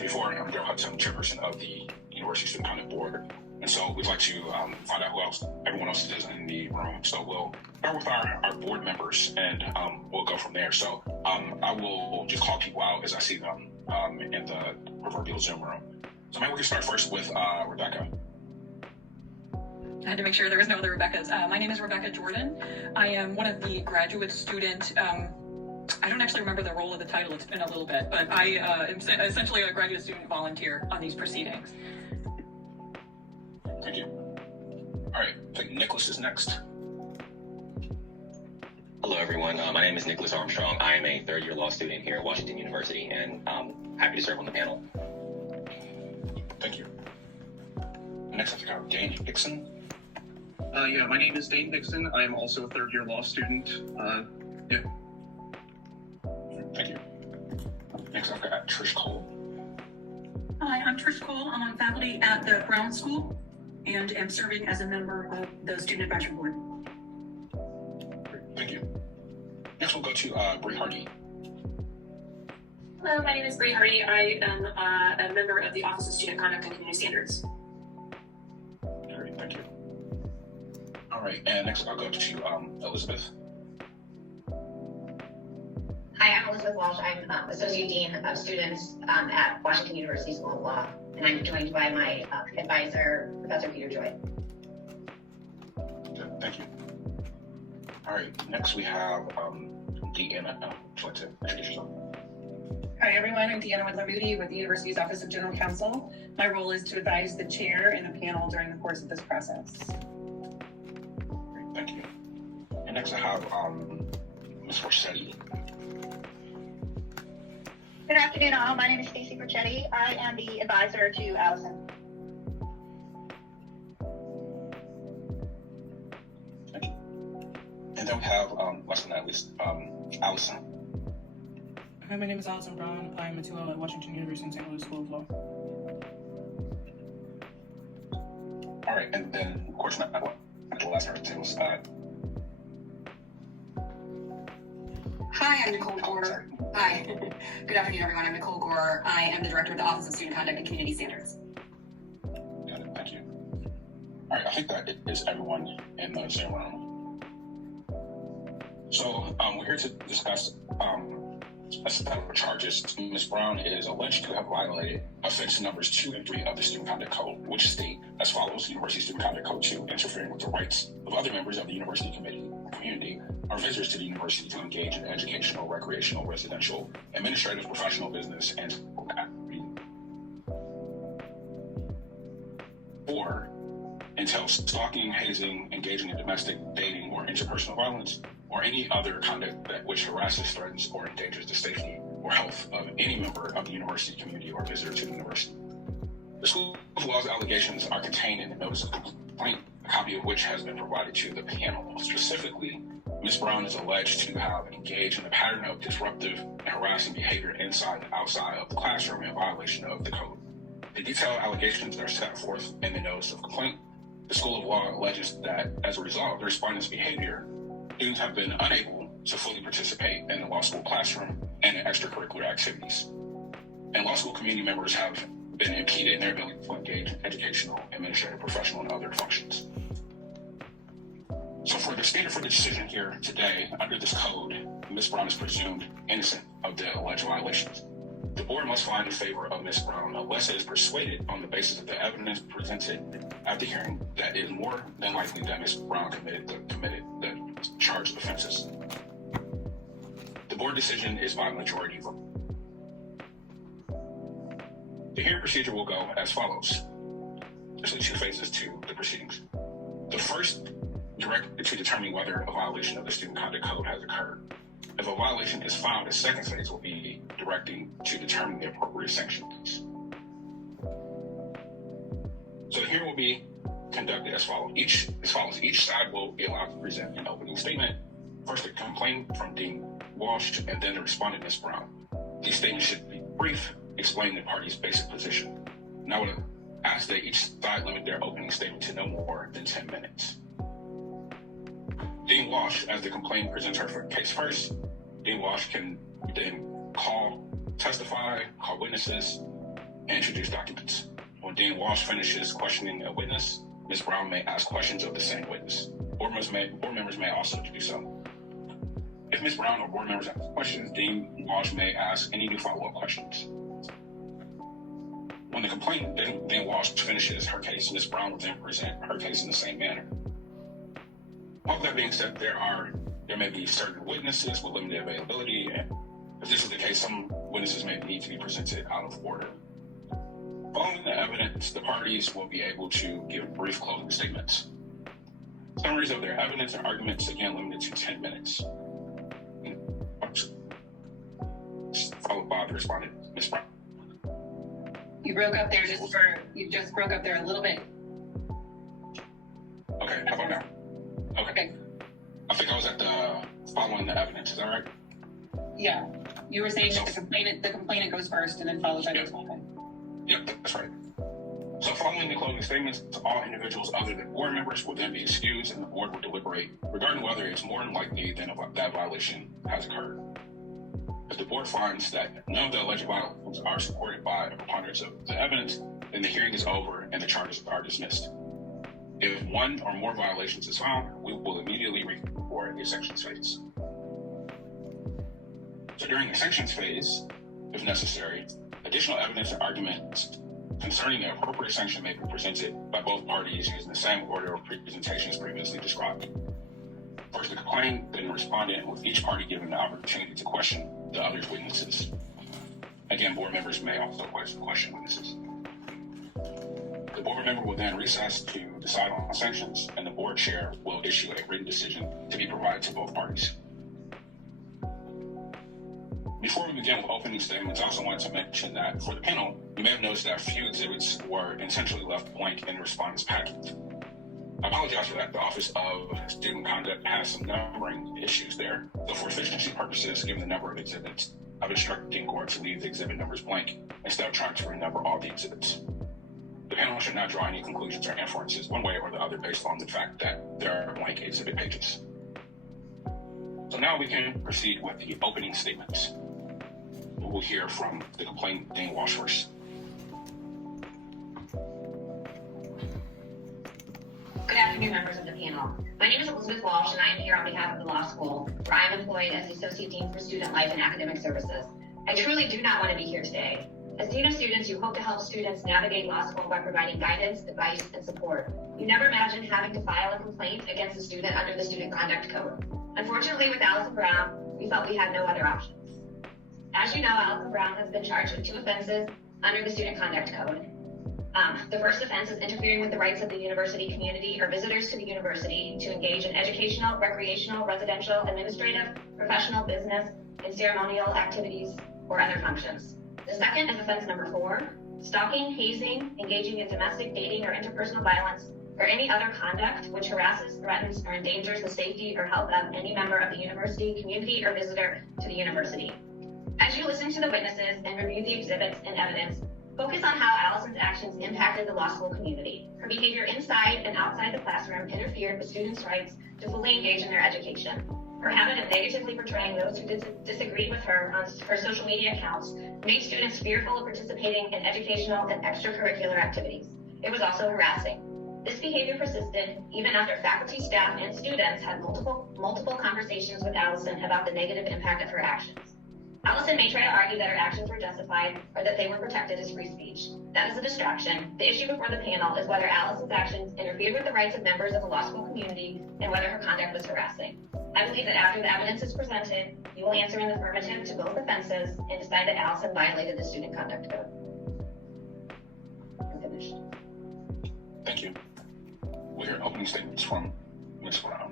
mentioned before, I'm Daryl Hudson, chairperson of the University Student Conduct Board. And so we'd like to find out who else, everyone else is in the room. So we'll start with our board members and we'll go from there. So I will just call people out as I see them in the proverbial Zoom room. So maybe we can start first with Rebecca. I had to make sure there was no other Rebeccas. My name is Rebecca Jordan. I am one of the graduate student, I don't actually remember the role of the title, it's been a little bit, but I am essentially a graduate student volunteer on these proceedings. Thank you. All right, I think Nicholas is next. Hello, everyone. My name is Nicholas Armstrong. I am a third-year law student here at Washington University, and I'm happy to serve on the panel. Thank you. Next, I think I have Dane Dixon. My name is Dane Dixon. I am also a third-year law student. Thank you. Next, I've got Trish Cole. Hi, I'm Trish Cole. I'm on faculty at the Brown School and am serving as a member of the Student Advisory Board. Great, thank you. Next, we'll go to Bree Hardy. Hello, my name is Bree Hardy. I am a member of the Office of Student Conduct and Community Standards. Great, thank you. All right, and next I'll go to Elizabeth. Hi, I'm Elizabeth Walsh. I'm Associate Dean of Students at Washington University School of Law, and I'm joined by my advisor, Professor Peter Joy. Good, thank you. All right, next we have Deanna. Would you like to introduce yourself? Hi everyone, I'm Deanna Woodler-Moody with the University's Office of General Counsel. My role is to advise the chair and the panel during the course of this process. Great, thank you. And next I have Ms. Forsetti. Good afternoon all, my name is Stacey Perchetti. I am the advisor to Allison. Thank you. And then we have, last but not least, Allison. Hi, my name is Allison Brown. I am a 2L at Washington University in St. Louis School of Law. All right, and then, of course, not the last person was Hi, I'm Nicole Gore. Hi. Good afternoon, everyone. I'm Nicole Gore. I am the director of the Office of Student Conduct and Community Standards. Got it. Thank you. All right, I think that is everyone in the Zoom room. So we're here to discuss a set of charges. Ms. Brown is alleged to have violated offense numbers 2 and 3 of the Student Conduct Code, which state as follows: University Student Conduct Code 2, interfering with the rights of other members of the university community or visitors to the university to engage in educational, recreational, residential, administrative, professional, business, and activity. 4, entails stalking, hazing, engaging in domestic, dating, or interpersonal violence, or any other conduct that which harasses, threatens, or endangers the safety or health of any member of the university community or visitor to the university. The School of Law's allegations are contained in the notice of complaint, a copy of which has been provided to the panel. Specifically, Ms. Brown is alleged to have engaged in a pattern of disruptive and harassing behavior inside and outside of the classroom in violation of the code. The detailed allegations are set forth in the notice of complaint. The School of Law alleges that as a result of the respondent's behavior, students have been unable to fully participate in the law school classroom and in extracurricular activities. And law school community members have been impeded in their ability to engage in educational, administrative, professional, and other functions. So for the standard for the decision here today, under this code, Ms. Brown is presumed innocent of the alleged violations. The board must find in favor of Ms. Brown unless it is persuaded on the basis of the evidence presented at the hearing that it is more than likely that Ms. Brown committed the charged offenses. The board decision is by majority vote. The hearing procedure will go as follows. There's 2 phases to the proceedings. The first, directed to determine whether a violation of the Student Conduct Code has occurred. If a violation is found, the second phase will be directing to determine the appropriate sanctions. So the hearing will be conducted as follows. Each side will be allowed to present an opening statement. First, a complaint from Dean Walsh, and then the respondent, Ms. Brown. These statements should be brief, explain the party's basic position. And I would ask that each side limit their opening statement to no more than 10 minutes. Dean Walsh, as the complainant presents her case first, Dean Walsh can then testify, call witnesses, and introduce documents. When Dean Walsh finishes questioning a witness, Ms. Brown may ask questions of the same witness. Board members may also do so. If Ms. Brown or board members ask questions, Dean Walsh may ask any new follow-up questions. When the complainant, Dean Walsh, finishes her case, Ms. Brown will then present her case in the same manner. All of that being said, there may be certain witnesses with limited availability, and if this is the case, some witnesses may need to be presented out of order. Following the evidence, the parties will be able to give brief closing statements. Summaries of their evidence and arguments, again, limited to 10 minutes. Followed by the respondent, Ms. Brown. You broke up there you just broke up there a little bit. Okay, how about now? Okay. I think I was at the following the evidence, is that right? Yeah. You were saying that the complainant goes first and then followed by the respondent. Yep, that's right. So following the closing statements, all individuals other than board members will then be excused and the board will deliberate regarding whether it's more than likely than that violation has occurred. If the board finds that none of the alleged violations are supported by a preponderance of the evidence, then the hearing is over and the charges are dismissed. If one or more violations is found, we will immediately record the sanctions phase. So during the sanctions phase, if necessary, additional evidence and arguments concerning the appropriate sanction may be presented by both parties using the same order of presentation as previously described. First the complainant, then the respondent, with each party given the opportunity to question the other's witnesses. Again, board members may also question witnesses. The board member will then recess to decide on sanctions, and the board chair will issue a written decision to be provided to both parties. Before we begin with opening statements, I also wanted to mention that for the panel, you may have noticed that a few exhibits were intentionally left blank in the respondent's packet. I apologize for that. The Office of Student Conduct has some numbering issues there. So for efficiency purposes, given the number of exhibits, I've instructed Dean Gore to leave the exhibit numbers blank instead of trying to renumber all the exhibits. The panel should not draw any conclusions or inferences one way or the other based on the fact that there are blank exhibit pages. So now we can proceed with the opening statements. We will hear from the complainant, Dean Walsh, first. Good afternoon, members of the panel. My name is Elizabeth Walsh, and I am here on behalf of the law school, where I am employed as the Associate Dean for Student Life and Academic Services. I truly do not want to be here today. As Dean of Students, you hope to help students navigate law school by providing guidance, advice, and support. You never imagined having to file a complaint against a student under the Student Conduct Code. Unfortunately, with Allison Brown, we felt we had no other options. As you know, Allison Brown has been charged with 2 offenses under the Student Conduct Code. The first offense is interfering with the rights of the university community or visitors to the university to engage in educational, recreational, residential, administrative, professional, business, and ceremonial activities or other functions. The second is offense number 4, stalking, hazing, engaging in domestic, dating, or interpersonal violence, or any other conduct which harasses, threatens, or endangers the safety or health of any member of the university community or visitor to the university. As you listen to the witnesses and review the exhibits and evidence, focus on how Allison's actions impacted the law school community. Her behavior inside and outside the classroom interfered with students' rights to fully engage in their education. Her habit of negatively portraying those who disagreed with her on her social media accounts made students fearful of participating in educational and extracurricular activities. It was also harassing. This behavior persisted even after faculty, staff, and students had multiple conversations with Allison about the negative impact of her actions. Allison may try to argue that her actions were justified or that they were protected as free speech. That is a distraction. The issue before the panel is whether Allison's actions interfered with the rights of members of the law school community and whether her conduct was harassing. I believe that after the evidence is presented, you will answer in the affirmative to both offenses and decide that Allison violated the Student Conduct Code. I'm finished. Thank you. We'll hear opening statements from Ms. Brown.